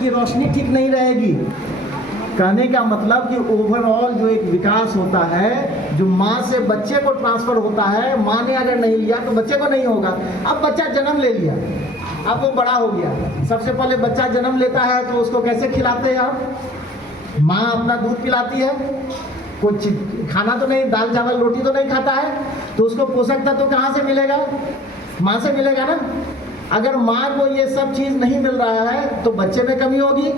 की रोशनी ठीक नहीं रहेगी। कहने का मतलब कि ओवरऑल जो एक विकास होता है, जो माँ से बच्चे को ट्रांसफर होता है, माँ ने अगर नहीं लिया तो बच्चे को नहीं होगा। अब बच्चा जन्म ले लिया, अब वो बड़ा हो गया। सबसे पहले बच्चा जन्म लेता है तो उसको कैसे खिलाते हैं आप? माँ अपना दूध पिलाती है, कुछ खाना तो नहीं, दाल चावल रोटी तो नहीं खाता है, तो उसको पोषक तत्व तो कहाँ से मिलेगा? माँ से मिलेगा ना। अगर माँ को ये सब चीज़ नहीं मिल रहा है तो बच्चे में कमी होगी,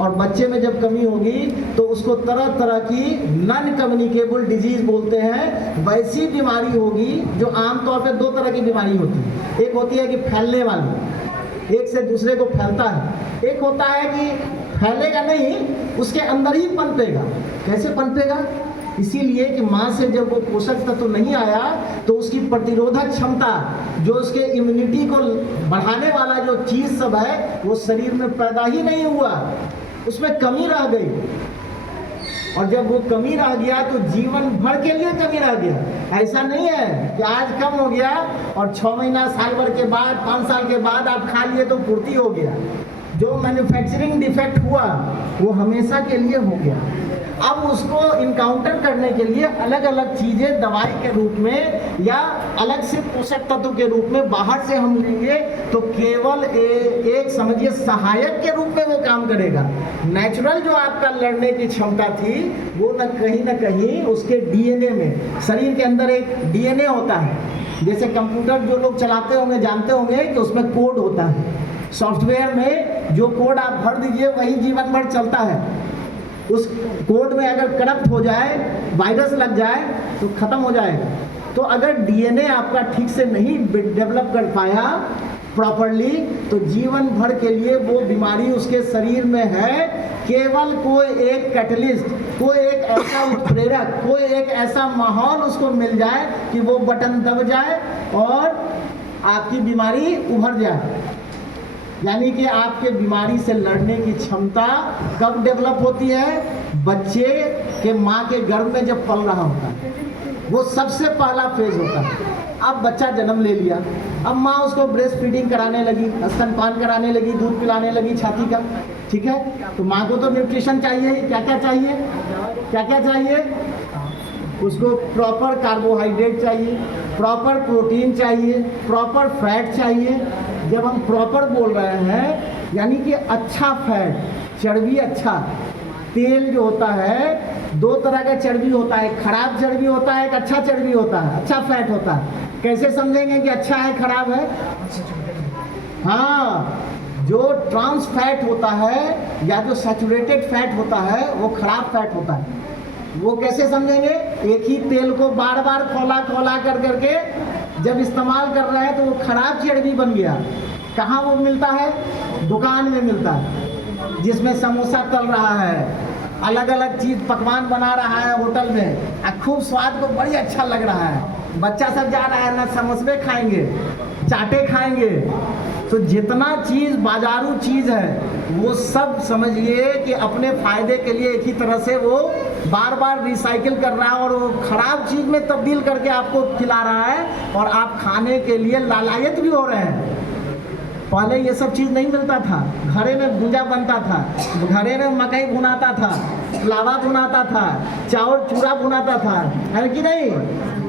और बच्चे में जब कमी होगी तो उसको तरह तरह की नॉन कम्युनिकेबल डिजीज बोलते हैं, वैसी बीमारी होगी जो आमतौर पे दो तरह की बीमारी होती है। एक होती है कि फैलने वाली, एक से दूसरे को फैलता है। एक होता है कि फैलेगा नहीं, उसके अंदर ही पनपेगा। कैसे पनपेगा? इसीलिए कि माँ से जब वो पोषक तत्व तो नहीं आया तो उसकी प्रतिरोधक क्षमता, जो उसके इम्यूनिटी को बढ़ाने वाला जो चीज़ सब है, वो शरीर में पैदा ही नहीं हुआ, उसमें कमी रह गई। और जब वो कमी रह गया तो जीवन भर के लिए कमी रह गया। ऐसा नहीं है कि आज कम हो गया और 6 महीना, साल भर के बाद, 5 साल के बाद आप खा लिए तो पूर्ति हो गया। जो मैन्युफैक्चरिंग डिफेक्ट हुआ वो हमेशा के लिए हो गया। अब उसको इनकाउंटर करने के लिए अलग अलग चीज़ें दवाई के रूप में या अलग से पोषक तत्व के रूप में बाहर से हम लेंगे तो केवल एक समझिए सहायक के रूप में वो काम करेगा। नेचुरल जो आपका लड़ने की क्षमता थी वो न कहीं उसके डीएनए में, शरीर के अंदर एक डीएनए होता है। जैसे कंप्यूटर जो लोग चलाते होंगे जानते होंगे कि उसमें कोड होता है। सॉफ्टवेयर में जो कोड आप भर दीजिए वही जीवन भर चलता है। उस कोड में अगर करप्ट हो जाए, वायरस लग जाए तो खत्म हो जाएगा। तो अगर डीएनए आपका ठीक से नहीं डेवलप कर पाया प्रॉपरली तो जीवन भर के लिए वो बीमारी उसके शरीर में है। केवल कोई एक कैटलिस्ट, कोई एक ऐसा उत्प्रेरक, कोई एक ऐसा माहौल उसको मिल जाए कि वो बटन दब जाए और आपकी बीमारी उभर जाए। यानी कि आपके बीमारी से लड़ने की क्षमता कब डेवलप होती है? बच्चे के माँ के गर्भ में जब पल रहा होता है, वो सबसे पहला फेज होता है। अब बच्चा जन्म ले लिया, अब माँ उसको ब्रेस्ट फीडिंग कराने लगी, स्तनपान कराने लगी, दूध पिलाने लगी छाती का, ठीक है। तो माँ को तो न्यूट्रिशन चाहिए ही। क्या क्या चाहिए? क्या क्या चाहिए? उसको प्रॉपर कार्बोहाइड्रेट चाहिए, प्रॉपर प्रोटीन चाहिए, प्रॉपर फैट चाहिए। जब हम प्रॉपर बोल रहे हैं यानी कि अच्छा फैट, चर्बी, अच्छा तेल जो होता है, दो तरह का चर्बी होता है, खराब चर्बी होता है, एक अच्छा चर्बी होता है, अच्छा फैट होता है। कैसे समझेंगे कि अच्छा है खराब है? हाँ, जो ट्रांस फैट होता है या जो सैचुरेटेड फैट होता है वो खराब फैट होता है। वो कैसे समझेंगे? एक ही तेल को बार बार खौला कर करके जब इस्तेमाल कर रहे हैं तो वो खराब चर्बी बन गया। कहाँ वो मिलता है? दुकान में मिलता है, जिसमें समोसा तल रहा है, अलग अलग चीज़ पकवान बना रहा है होटल में, खूब स्वाद को बड़ी अच्छा लग रहा है। बच्चा सब जा रहा है ना, समोसे खाएंगे, चाटे खाएंगे। तो जितना चीज़ बाजारू चीज़ है वो सब समझिए कि अपने फ़ायदे के लिए एक ही तरह से वो बार बार रिसाइकिल कर रहा है और वो ख़राब चीज़ में तब्दील करके आपको खिला रहा है और आप खाने के लिए लालायत भी हो रहे हैं। पहले ये सब चीज़ नहीं मिलता था। घरे में भुंजा बनता था, घरे में मकई भुनाता था, लावा भुनाता था, चावल चूड़ा भुनाता था, है कि नहीं?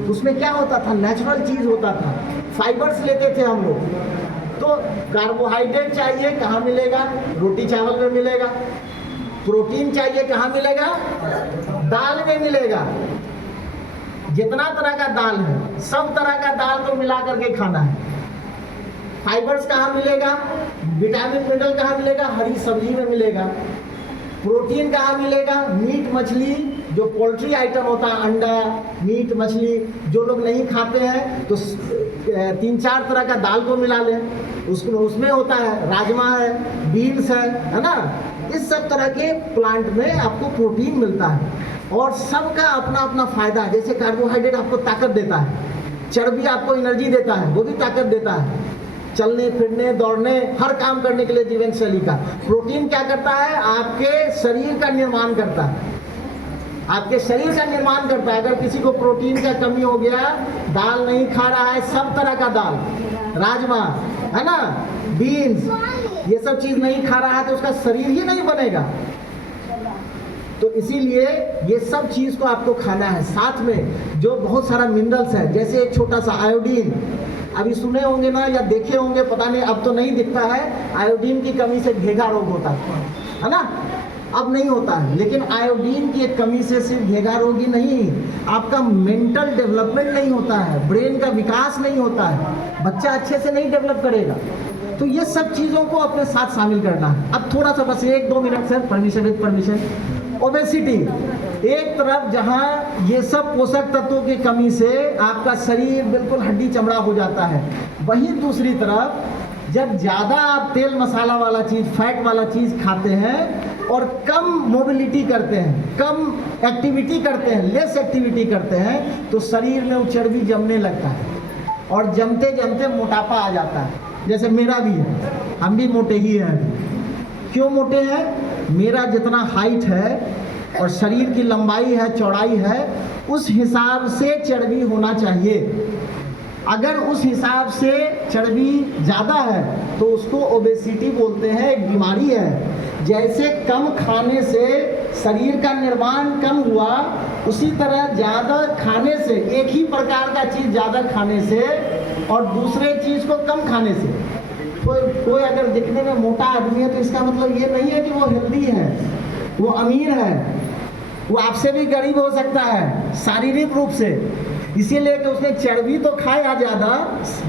उसमें क्या होता था? नेचुरल चीज़ होता था, फाइबर्स लेते थे हम लोग। तो कार्बोहाइड्रेट चाहिए, कहाँ मिलेगा? रोटी चावल में मिलेगा। प्रोटीन चाहिए, कहाँ मिलेगा? दाल में मिलेगा। जितना तरह का दाल है सब तरह का दाल को मिला करके खाना है। फाइबर्स कहाँ मिलेगा? विटामिन मिनरल कहाँ मिलेगा? हरी सब्जी में मिलेगा। प्रोटीन कहाँ मिलेगा? मीट मछली, जो पोल्ट्री आइटम होता है, अंडा, मीट मछली, जो लोग नहीं खाते हैं तो 3-4 तरह का दाल को मिला लें, उसमें होता है राजमा है, बीन्स है ना। इस सब तरह के प्लांट में आपको प्रोटीन मिलता है और सबका अपना अपना फायदा है। जैसे कार्बोहाइड्रेट आपको ताकत देता है, चर्बी आपको एनर्जी देता है, वो भी ताकत देता है, चलने फिरने दौड़ने हर काम करने के लिए जीवन शैली का। प्रोटीन क्या करता है? आपके शरीर का निर्माण करता है, आपके शरीर का निर्माण करता है। अगर किसी को प्रोटीन का कमी हो गया, दाल नहीं खा रहा है, सब तरह का दाल, राजमा है ना, बीन्स, ये सब चीज़ नहीं खा रहा है तो उसका शरीर ही नहीं बनेगा। तो इसीलिए ये सब चीज़ को आपको खाना है। साथ में जो बहुत सारा मिनरल्स है, जैसे एक छोटा सा आयोडीन, अभी सुने होंगे ना या देखे होंगे, पता नहीं अब तो नहीं दिखता है, आयोडीन की कमी से घेगा रोग होता है ना, अब नहीं होता है। लेकिन आयोडीन की एक कमी से सिर्फ घेगा रोग ही नहीं, आपका मेंटल डेवलपमेंट नहीं होता है, ब्रेन का विकास नहीं होता है, बच्चा अच्छे से नहीं डेवलप करेगा। तो ये सब चीज़ों को अपने साथ शामिल करना है। अब थोड़ा सा बस 1-2 minute sir, permission with permission. Obesity एक तरफ जहां ये सब पोषक तत्वों की कमी से आपका शरीर बिल्कुल हड्डी चमड़ा हो जाता है, वहीं दूसरी तरफ जब ज़्यादा आप तेल मसाला वाला चीज़, फैट वाला चीज़ खाते हैं और कम मोबिलिटी करते हैं, कम एक्टिविटी करते हैं, लेस एक्टिविटी करते हैं, तो शरीर में वो चर्बी जमने लगता है और जमते जमते मोटापा आ जाता है। जैसे मेरा भी है, हम भी मोटे ही हैं। क्यों मोटे हैं? मेरा जितना हाइट है और शरीर की लंबाई है, चौड़ाई है, उस हिसाब से चर्बी होना चाहिए। अगर उस हिसाब से चर्बी ज़्यादा है तो उसको ओबेसिटी बोलते हैं, एक बीमारी है। जैसे कम खाने से शरीर का निर्माण कम हुआ, उसी तरह ज़्यादा खाने से, एक ही प्रकार का चीज़ ज़्यादा खाने से और दूसरे चीज़ को कम खाने से, कोई अगर दिखने में मोटा आदमी है तो इसका मतलब ये नहीं है कि वो हेल्दी है, वो अमीर है, वो आपसे भी गरीब हो सकता है शारीरिक रूप से। इसीलिए कि उसने चर्बी तो खाया ज़्यादा,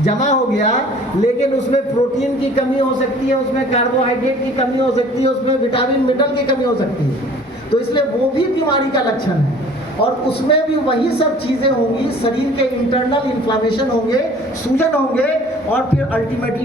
जमा हो गया, लेकिन उसमें प्रोटीन की कमी हो सकती है, उसमें कार्बोहाइड्रेट की कमी हो सकती है, उसमें विटामिन मिनरल की कमी हो सकती है। तो इसलिए वो भी बीमारी का लक्षण है और उसमें भी वही सब चीज़ें होंगी, शरीर के इंटरनल इन्फ्लामेशन होंगे, सूजन होंगे और फिर अल्टीमेटली